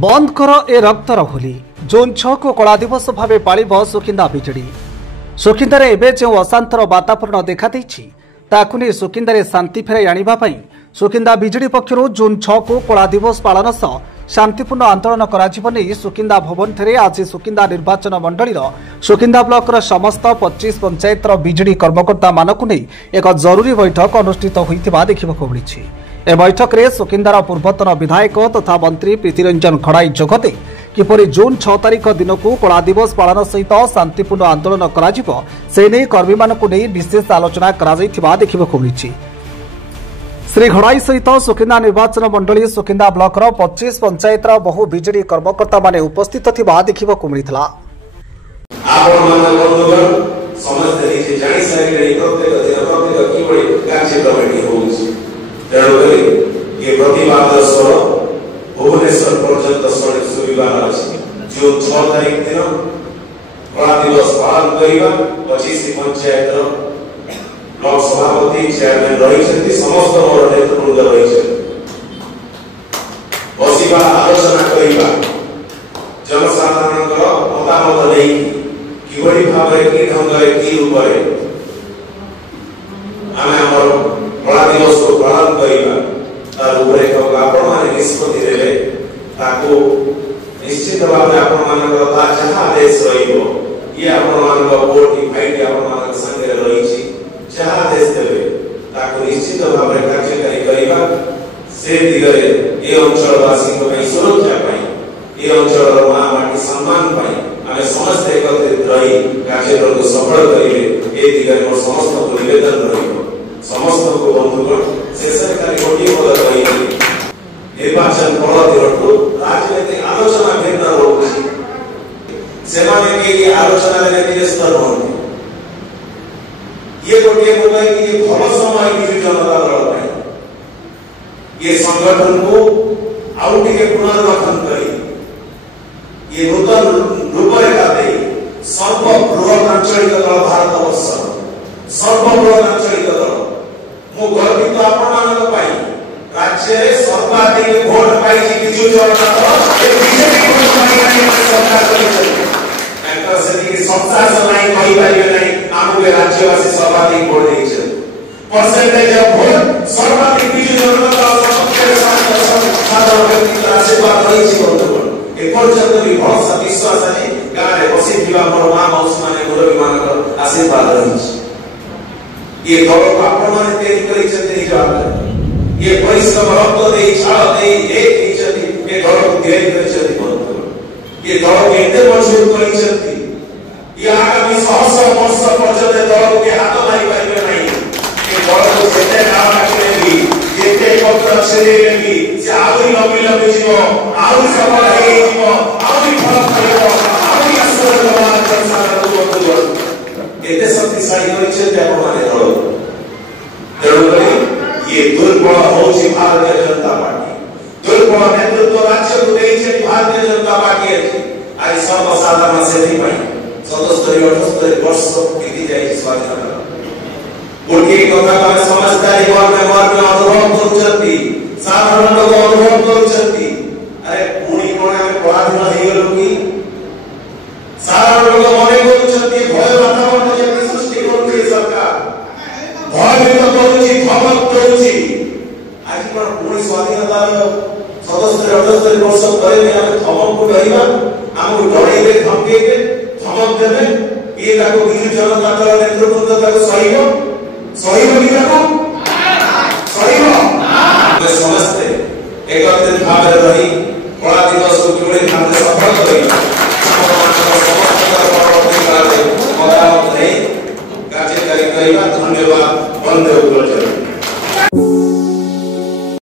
बंद कर ए रक्तर होली जून 6 को कला दिवस भाव पालिब सुकिंदा बिजेडी। सुकिंदार एवं जो अशांतर वातावरण देखा ताकू नहीं सुकिंदार शांति फेराई आने सुकिंदा बिजेडी पक्षर जून 6 को कला दिवस पालन सह शांतिपूर्ण आंदोलन कर सुकिंदा भवन थे आज सुकिंदा निर्वाचन मंडल सुकिंदा ब्लॉक समस्त 25 पंचायतर बिजेडी कर्मकर्ता मानक नहीं एक जरूरी बैठक अनुष्ठित होता देखा मिली। ए बैठक में सुकिंदार पूर्वतन विधायक तथा मंत्री प्रीतिरंजन खड़ाई जोगदे किपरि जून 6 तारिख दिन को कला दिवस पालन सहित शांतिपूर्ण आंदोलन कर कर्मी मानक नहीं विशेष आलोचना देखा मिली। श्री घड़ाई सहित सुकिंदा निर्वाचन मंडली सुकिंदा ब्लॉक 25 पंचायतर बहु बिजेडी कर्मकर्ता माने उपस्थित थिबा देखिबाकू मिलितला। भुवनेश्वर पर्यंत जून 6 तारिख दिन कला दिवस पालन करवा 25 पंचायत ब्लॉक सभापति चेयरमैन रही समस्त मोर नेतृवृंद रही बसवा आलोचना करवा जनसाधारण मतामत नहीं कि भाव कि ढंग कि रूप कला दिवस को पालन करवा निष्पत्ति निश्चित भाव जहाँ आदेश संगे रही जहाँ आदेश देवे निश्चित भाव कार्यकारी करवा से दिगरे ये अंचलवासी सुरक्षा ये अंचल माँ माटी सम्मान आम समस्त एकत्रित रही कार्यक्रम को सफल करेंगे ये दिगरे मोर समस्त को निवेदन समस्त को बंधुगण शेष गोटे पद रही निर्वाचन फल दिन राजनीतिक आलोचना भिन्न रोचे आलोचना व्यस्त नुहति ये गोटे भल समय विजु जनता दल ये संगठन को आउ टे पुनर्गठन कर ये नूतन रूपरेखा दे सर्वबृहत आंचलिक दल भारत वर्ष सर्वबृहत आंचलिक दल मु गर्वित आपण राज्य सर्वाधिक भोट पाई विजु जनता दल राज्यवासी सर्वाधिक भोट परसेंटेज ऑफ भोट सर्वाधिक विजु जनता दल आशीर्वाद रही एपर्यंत भी भरोसा विश्वास आज गाँव में बसी मोर माँ मौसी मान मुरबी मान आशीर्वाद रही ये दल को आपण ये परिश्रम रक्त दे छाल दे ये दल को ये दल को एते मजबूत कर ये आगामी सहस्र वर्ष पर्यंत दल के हाथ मारी पारे ना ये दल को जिते नाम रखने भी जिते पत्र छेड़े भी से आउरी लंबी लंबी जीव आउरी सफल हे जीव आउरी फल पाइबो आउरी आशीर्वाद जनसाधारण को बंधुगण एते शक्तिशाली होइछे आपण माने दल तेणुकरी ये दुर्बल होची भारतीय जनता पार्टी दुर्बल नेतृत्व राज्य को देइछे भारतीय जनता पार्टी आज सर्वसाधारण से सतस्तरी 78 वर्ष बीती जाए स्वाधीनता गोटे कथा का समझदारी मर्म अनुभव कर साधारण लोग अनुभव कर अरे पुणी कौन आम पराधीन हो गलु कि साधारण लोग मन कर भय वातावरण सृष्टि कर सरकार भयभीत कर धमक दौर आज कौन पुणी स्वाधीनता 77 वर्ष पर धमक को डरवा आमको डरइबे धमकेबे धमक देवे ये विजु जनता दल नेतृवृंद सही समस्ते एकत्रित भाव रही कला दिवस को सफल कर